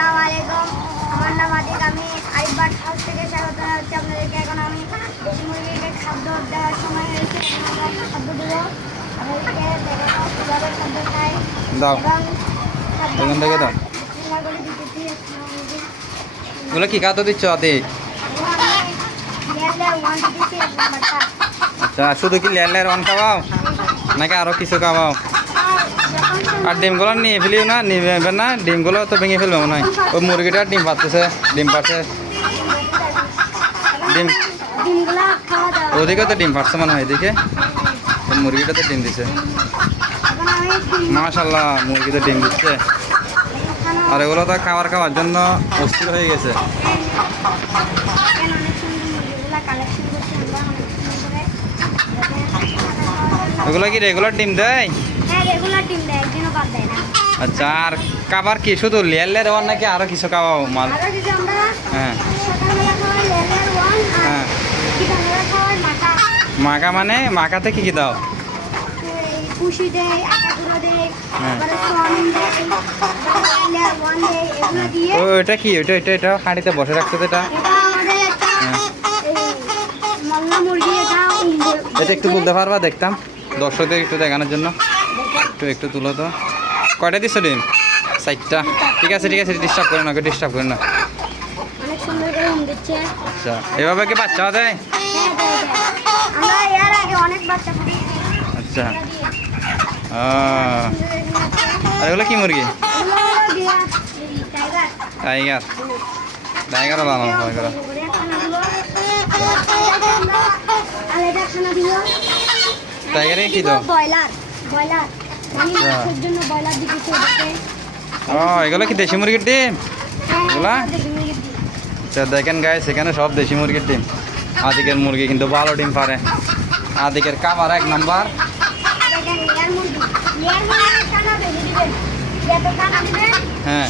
আসসালামু আলাইকুম। আমার নাম আতিক। আমি আরিফ বার্ড হাউস থেকে স্বাগত জানাচ্ছি আপনাদেরকে। এখন আমি দেশি মুরগিকে খাদ্য দেওয়ার সময় হয়েছে। আমরা খাদ্য দেবো, আপনাদেরকে দেখাবো কীভাবে খাদ্য খায় দাও এবং এখান থেকে দাও। বিসমিল্লাহ করে দিতেছি। এগুলো কি খাদ্য দিচ্ছ আতিক? আচ্ছা, শুধু কি লেয়ার লেয়ার ওয়ান খাওয়াও নাকি আরও কিছু খাওয়াও? আর ডিমগুলো নিয়ে ফেলিও না, নিবেন না, ডিমগুলো তো ভেঙে ফেলবে মনে হয়। ওই মুরগিটা ডিম পাচ্ছে, ডিম পাচ্ছে, ডিম ওদিকে তো ডিম পাচ্ছে মনে হয়। এদিকে মুরগিটা তো ডিম দিছে। মাশাল্লাহ, মুরগি তো ডিম দিচ্ছে। আর এগুলো তো খাওয়ার জন্য অস্থির হয়ে গেছে। ওগুলো কি রেগুলার ডিম দেয়? আচ্ছা, আর খাবার কি শুধু লেয়ার লেয়ার ওয়ান নাকি আরো কিছু খাওয়াও মাল? হ্যাঁ হ্যাঁ। মাখা মানে মাখাতে কি কি দাও? ওইটা কি? ওইটা এটা এটা হাঁড়িতে বসে রাখছে তো এটা? এটা একটু বলতে পারবা? দেখতাম দর্শকদের একটু দেখানোর জন্য। একটু তুলো তো। কয়টা দিচ্ছ ডিম? 4টা। ঠিক আছে ঠিক আছে, ডিস্টার্ব করে না, ডিস্টার্ব করে না। আচ্ছা, এভাবে কি বাচ্চা দেয়? আচ্ছা, আর এগুলো কি মুরগি? টাইগার। টাইগারও বানানো হয় এগুলো। টাইগারে কি দাও? ও, এগুলো কি দেশি মুরগির ডিম এগুলা? আচ্ছা, দেখেন গাইস, এখানে সব দেশি মুরগির ডিম। আদিকের মুরগি কিন্তু ভালো ডিম পারে। আদিকের খাবার 1 নাম্বার। হ্যাঁ,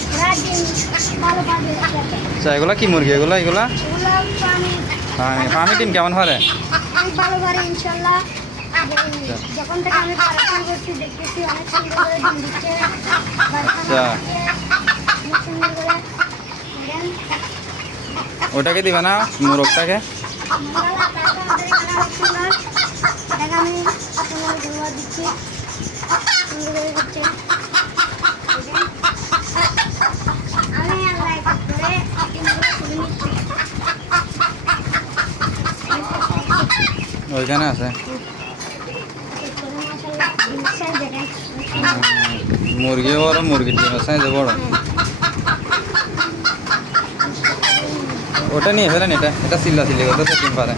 আচ্ছা, এগুলা কি মুরগি? এগুলা ফার্মি ডিম কেমন পারে? যখন থেকে আমি পড়াশোনা করছি দেখতেছি অনেক সুন্দর করে ডিম দিচ্ছে। আচ্ছা, ওটাকে দিবে না মোরগটাকে? ওইখানে আছে মুরগি, বড় মুরগির ডিম সাইজ বড়। ওটা নিয়ে ফেলেন, এটা চিল্লা চিল্লি করতে ডিম পারে।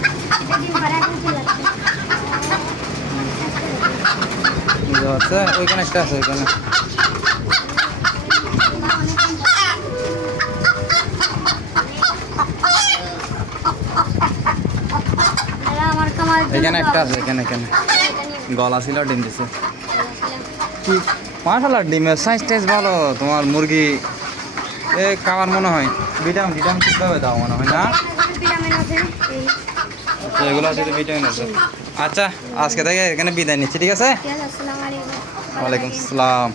আছে ওইখানে একটা আছে, ওইখানে এখানে একটা আছে, এখানে গলা ছিল, ডিম দিছে। কি মাশাআল্লাহ, ডিমের সাইজ টাইজ ভালো। তোমার মুরগি এ খাবার মনে হয় ভিটামিন ঠিকভাবে দাও মনে হয় না? আচ্ছা, এগুলো হচ্ছে ভিটামিন আছে। আচ্ছা, আজকে থেকে এখানে বিদায় নিচ্ছি, ঠিক আছে? ওয়ালাইকুম আসসালাম।